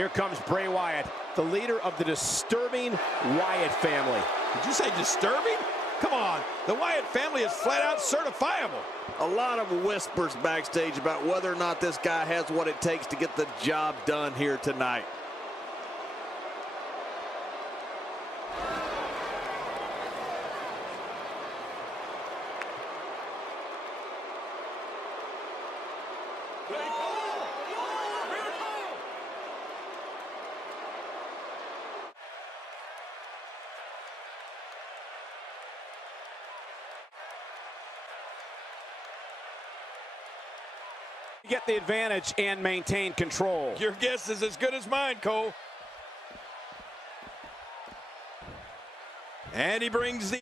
Here comes Bray Wyatt, the leader of the disturbing Wyatt family. Did you say disturbing? Come on, the Wyatt family is flat out certifiable. A lot of whispers backstage about whether or not this guy has what it takes to get the job done here tonight. Get the advantage and maintain control. Your guess is as good as mine, Cole. And he brings the...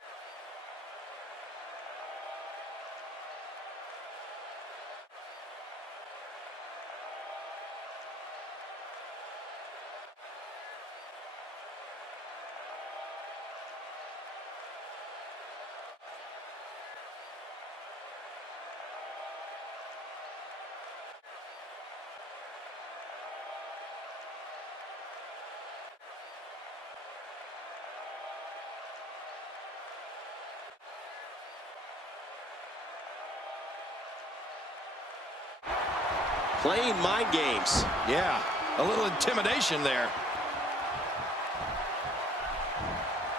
Playing mind games. Yeah, a little intimidation there.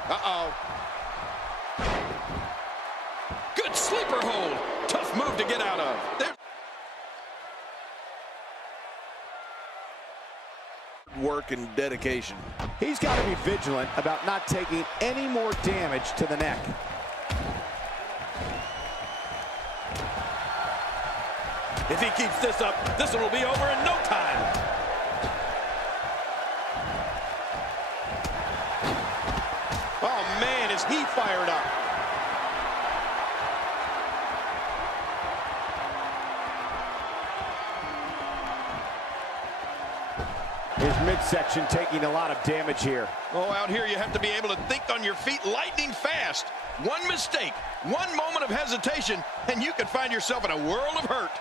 Uh-oh. Good sleeper hold. Tough move to get out of. Work and dedication. He's got to be vigilant about not taking any more damage to the neck. If he keeps this up, this one will be over in no time. Oh, man, is he fired up. His midsection taking a lot of damage here. Oh, out here you have to be able to think on your feet lightning fast. One mistake, one moment of hesitation, and you could find yourself in a world of hurt.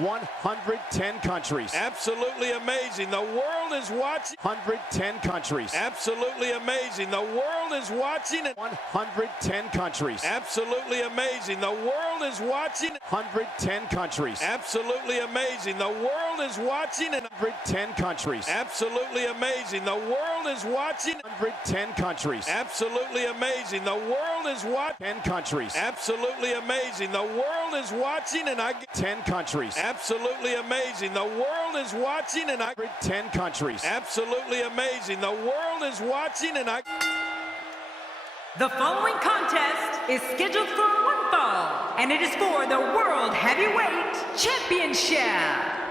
110 countries. Absolutely amazing. The world is watching. 110 countries. Absolutely amazing. The world is watching. 110 countries. Absolutely amazing. The world is watching. 110 countries. Absolutely amazing. The world is watching. 110 countries. Absolutely amazing. The world is watching. 110 countries. Absolutely amazing. The world is watching. 10 countries. Absolutely amazing. The world is watching, and I get 10 countries. absolutely amazing. The world is watching, and I 10 countries. absolutely amazing. The world is watching, and I. The following contest is scheduled for one fall, and it is for the World Heavyweight Championship.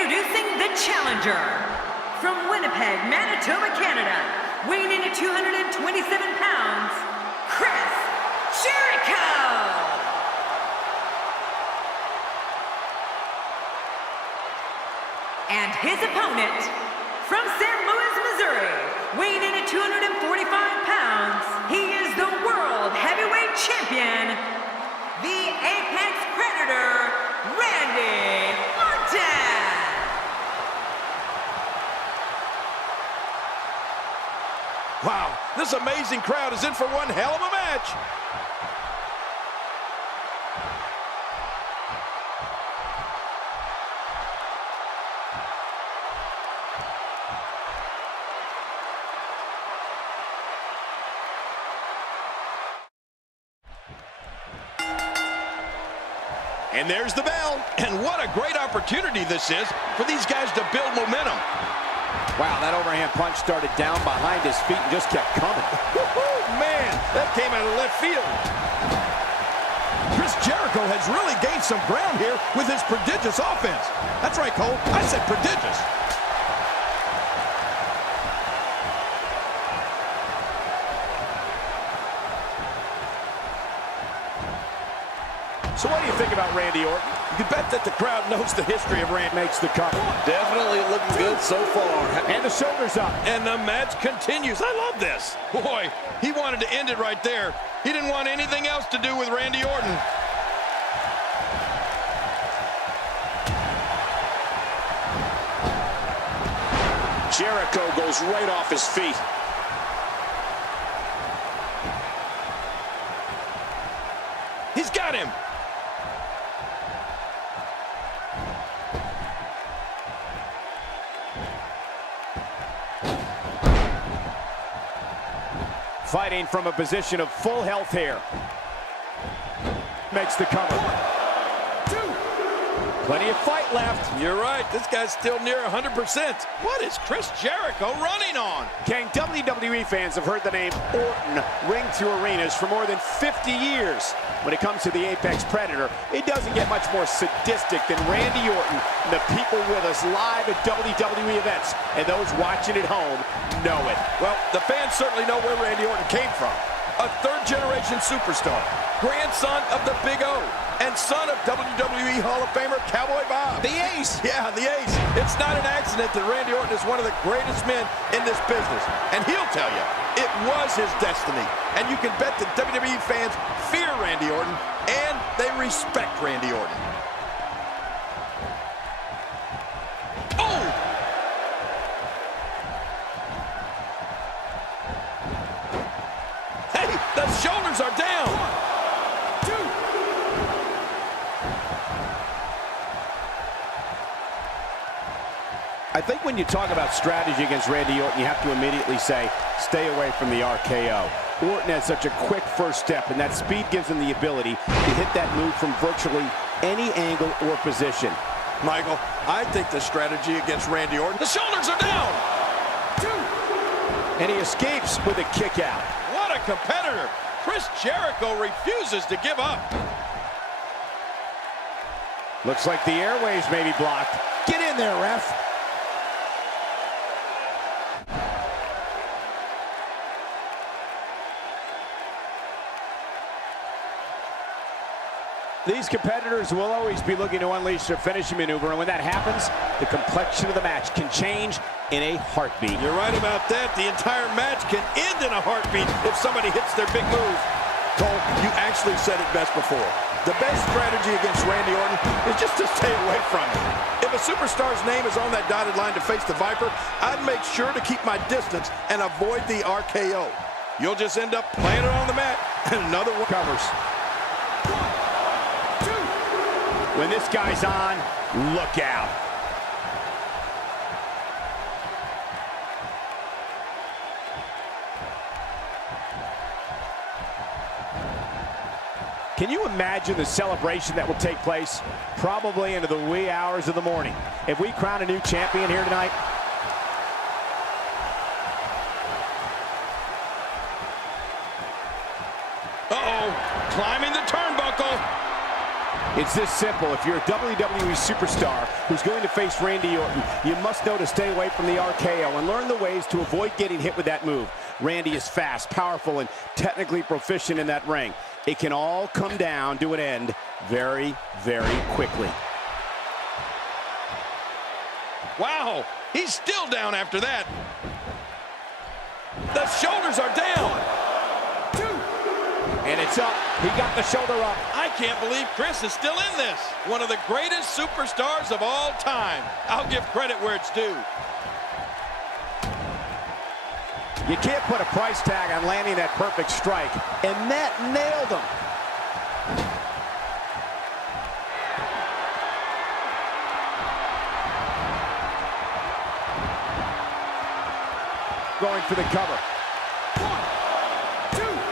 Introducing the challenger from Winnipeg, Manitoba, Canada, weighing in at 227 pounds, Chris Jericho. And his opponent from St. Louis, Missouri, weighing in at 245 pounds, he is the World Heavyweight Champion, the Apex Predator, Randy Orton. Wow, this amazing crowd is in for one hell of a match. And there's the bell. And what a great opportunity this is for these guys to build momentum. Wow, that overhand punch started down behind his feet and just kept coming. Man, that came out of left field. Chris Jericho has really gained some ground here with his prodigious offense. That's right, Cole. I said prodigious. So what do you think about Randy Orton? You bet that the crowd knows the history of Randy. Makes the cover. Definitely looking good so far. And the shoulders up. And the match continues. I love this. Boy, he wanted to end it right there. He didn't want anything else to do with Randy Orton. Jericho goes right off his feet. He's got him. Fighting from a position of full health here. Makes the cover. 1, 2. Plenty of fight left. You're right. This guy's still near 100%. What is Chris Jericho running on? King, WWE fans have heard the name Orton ring through arenas for more than 50 years. When it comes to the Apex Predator, it doesn't get much more sadistic than Randy Orton and the people with us live at WWE events. And those watching at home know it. Well, the fans certainly know where Randy Orton came from. A third-generation superstar, grandson of the Big O, and son of WWE Hall of Famer Cowboy Bob. The Ace. Yeah, the Ace. It's not an accident that Randy Orton is one of the greatest men in this business. And he'll tell you, it was his destiny. And you can bet that WWE fans fear Randy Orton, and they respect Randy Orton. Oh! Hey, the shoulders are down. 1, 2. I think when you talk about strategy against Randy Orton, you have to immediately say, stay away from the RKO. Orton has such a quick first step, and that speed gives him the ability to hit that move from virtually any angle or position. Michael, I think the strategy against Randy Orton, the shoulders are down. 2. And he escapes with a kick out. What a competitor. Chris Jericho refuses to give up. Looks like the airways may be blocked. Get in there, ref. These competitors will always be looking to unleash their finishing maneuver, and when that happens, the complexion of the match can change in a heartbeat. You're right about that. The entire match can end in a heartbeat if somebody hits their big move. Cole, you actually said it best before. The best strategy against Randy Orton is just to stay away from him. If a superstar's name is on that dotted line to face the Viper, I'd make sure to keep my distance and avoid the RKO. You'll just end up playing it on the mat, and another one covers. When this guy's on, look out. Can you imagine the celebration that will take place? Probably into the wee hours of the morning. If we crown a new champion here tonight, climbing the turnbuckle. It's this simple. If you're a WWE superstar who's going to face Randy Orton, you must know to stay away from the RKO and learn the ways to avoid getting hit with that move. Randy is fast, powerful, and technically proficient in that ring. It can all come down to an end very, very quickly. Wow, he's still down after that. The shoulders are down. And it's up. He got the shoulder up. I can't believe Chris is still in this. One of the greatest superstars of all time. I'll give credit where it's due. You can't put a price tag on landing that perfect strike. And that nailed him. Going for the cover. 1, 2.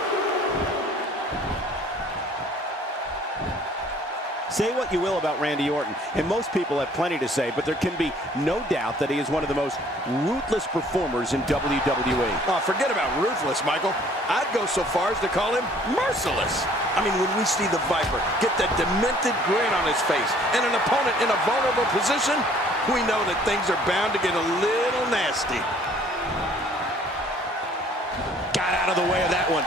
Say what you will about Randy Orton, and most people have plenty to say, but there can be no doubt that he is one of the most ruthless performers in WWE. Oh, forget about ruthless, Michael. I'd go so far as to call him merciless. I mean, when we see the Viper get that demented grin on his face and an opponent in a vulnerable position, we know that things are bound to get a little nasty. Got out of the way of that one.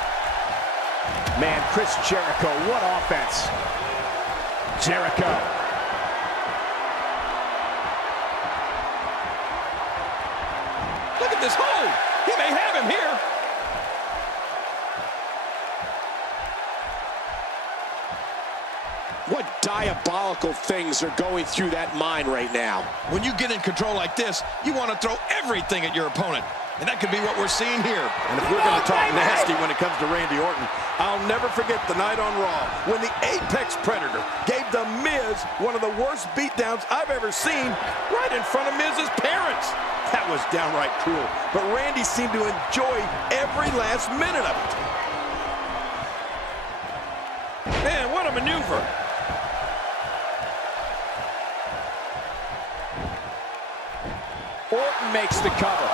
Man, Chris Jericho, what offense. Jericho. Look at this hold. He may have him here. What diabolical things are going through that mind right now? When you get in control like this, you want to throw everything at your opponent. And that could be what we're seeing here. And if we're going to talk nasty when it comes to Randy Orton, I'll never forget the night on Raw when the Apex Predator gave The Miz one of the worst beatdowns I've ever seen right in front of Miz's parents. That was downright cruel, but Randy seemed to enjoy every last minute of it. Man, what a maneuver. Orton makes the cover.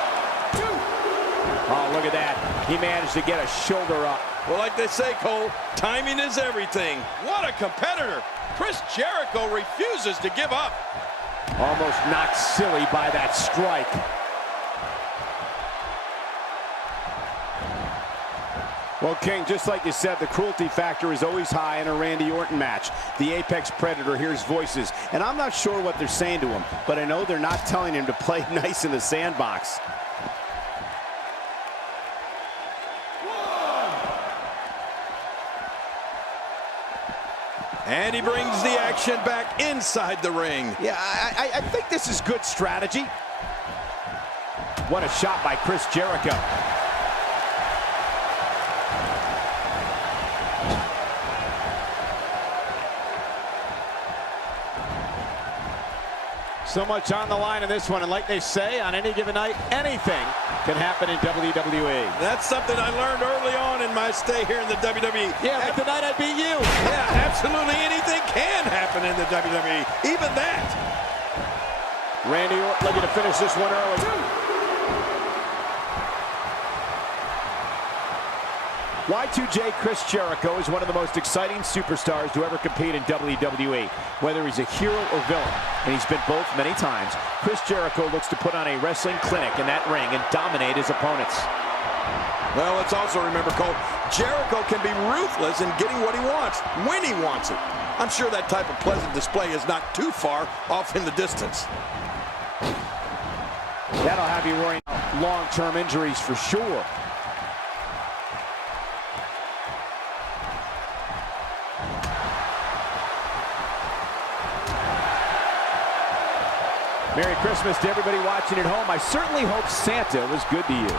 Oh, look at that. He managed to get a shoulder up. Well, like they say, Cole, timing is everything. What a competitor. Chris Jericho refuses to give up. Almost knocked silly by that strike. Well, King, just like you said, the cruelty factor is always high in a Randy Orton match. The Apex Predator hears voices, and I'm not sure what they're saying to him, but I know they're not telling him to play nice in the sandbox. And he brings the action back inside the ring. Yeah, I think this is good strategy. What a shot by Chris Jericho. So much on the line in this one, and like they say, on any given night, anything can happen in WWE. That's something I learned early on in my stay here in the WWE. Yeah, like the night I beat you. Yeah, absolutely anything can happen in the WWE, even that. Randy Orton looking to finish this one early. Y2J Chris Jericho is one of the most exciting superstars to ever compete in WWE. Whether he's a hero or villain, and he's been both many times, Chris Jericho looks to put on a wrestling clinic in that ring and dominate his opponents. Well, let's also remember, Cole, Jericho can be ruthless in getting what he wants, when he wants it. I'm sure that type of pleasant display is not too far off in the distance. That'll have you worrying about long-term injuries for sure. Merry Christmas to everybody watching at home. I certainly hope Santa was good to you.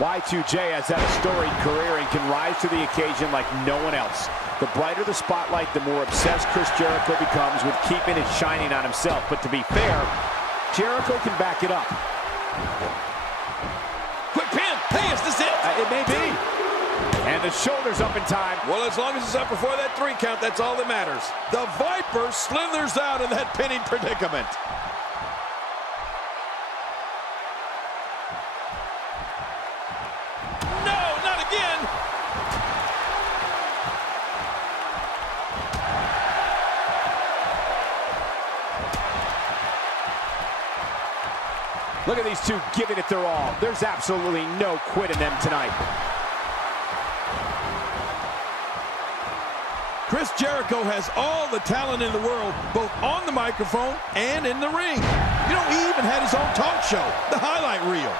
Y2J has had a storied career and can rise to the occasion like no one else. The brighter the spotlight, the more obsessed Chris Jericho becomes with keeping it shining on himself. But to be fair, Jericho can back it up. Quick pin! Hey, is this it? It may be. And the shoulder's up in time. Well, as long as it's up before that 3 count, that's all that matters. The Viper slithers out of that pinning predicament. Look at these two giving it their all. There's absolutely no quit in them tonight. Chris Jericho has all the talent in the world, both on the microphone and in the ring. You know, he even had his own talk show, the highlight reel.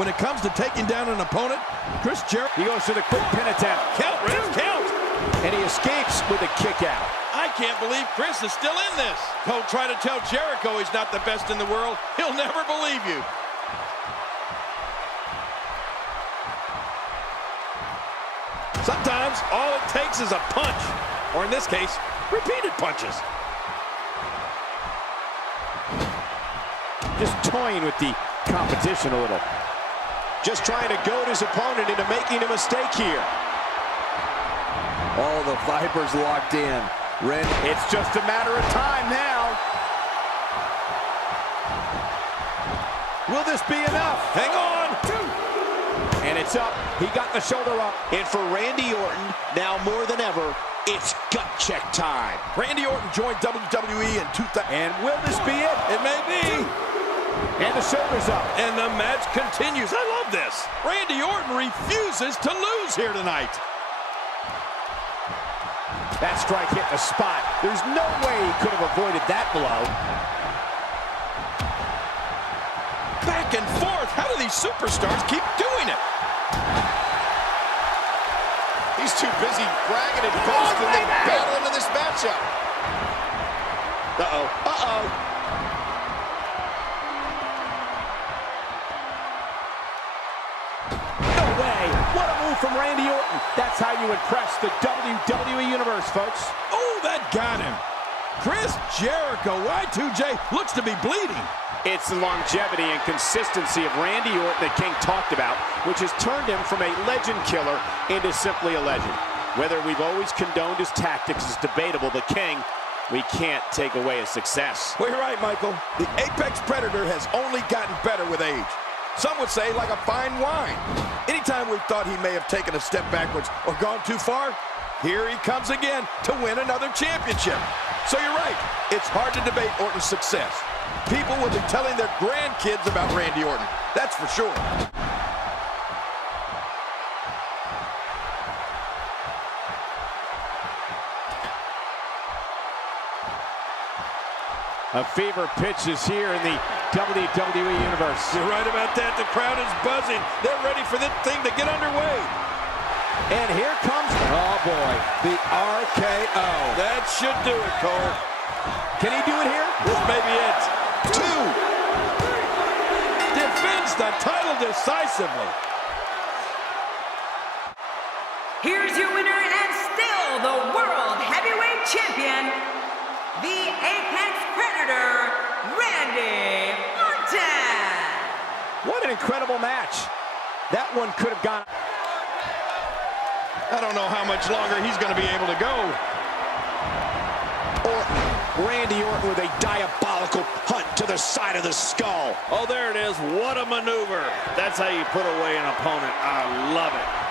When it comes to taking down an opponent, Chris Jericho... He goes for the quick pin attempt. Count, Ref, count! And he escapes with a kick out. I can't believe Chris is still in this. Don't try to tell Jericho he's not the best in the world. He'll never believe you. Sometimes all it takes is a punch. Or in this case, repeated punches. Just toying with the competition a little. Just trying to goad his opponent into making a mistake here. Oh, the Vipers locked in. It's just a matter of time now. Will this be enough? Hang on. And it's up. He got the shoulder up. And for Randy Orton, now more than ever, it's gut check time. Randy Orton joined WWE in 2000. And will this be it? It may be. And the shoulder's up. And the match continues. I love this. Randy Orton refuses to lose here tonight. That strike hit the spot. There's no way he could have avoided that blow. Back and forth. How do these superstars keep doing it? He's too busy bragging and boasting than battling into this matchup. Uh-oh. Uh-oh. No way. What a move from Randy Orton. That's how you impress the WWE Universe, folks. Oh, that got him. Chris Jericho, Y2J, looks to be bleeding. It's the longevity and consistency of Randy Orton that King talked about, which has turned him from a legend killer into simply a legend. Whether we've always condoned his tactics is debatable, but King, we can't take away his success. Well, you're right, Michael. The Apex Predator has only gotten better with age. Some would say like a fine wine. Anytime we've thought he may have taken a step backwards or gone too far, here he comes again to win another championship. So you're right, it's hard to debate Orton's success. People will be telling their grandkids about Randy Orton, that's for sure. A fever pitch is here in the WWE Universe. You're right about that. The crowd is buzzing. They're ready for this thing to get underway. And here comes, oh boy, the RKO. That should do it, Cole. Can he do it here? This may be it. 2. Defends the title decisively. Here's your winner and still the World Heavyweight Champion, the Apex Predator, Randy Orton. What an incredible match. That one could have gone. I don't know how much longer he's going to be able to go. Randy Orton with a diabolical hunt to the side of the skull. Oh, there it is. What a maneuver. That's how you put away an opponent. I love it.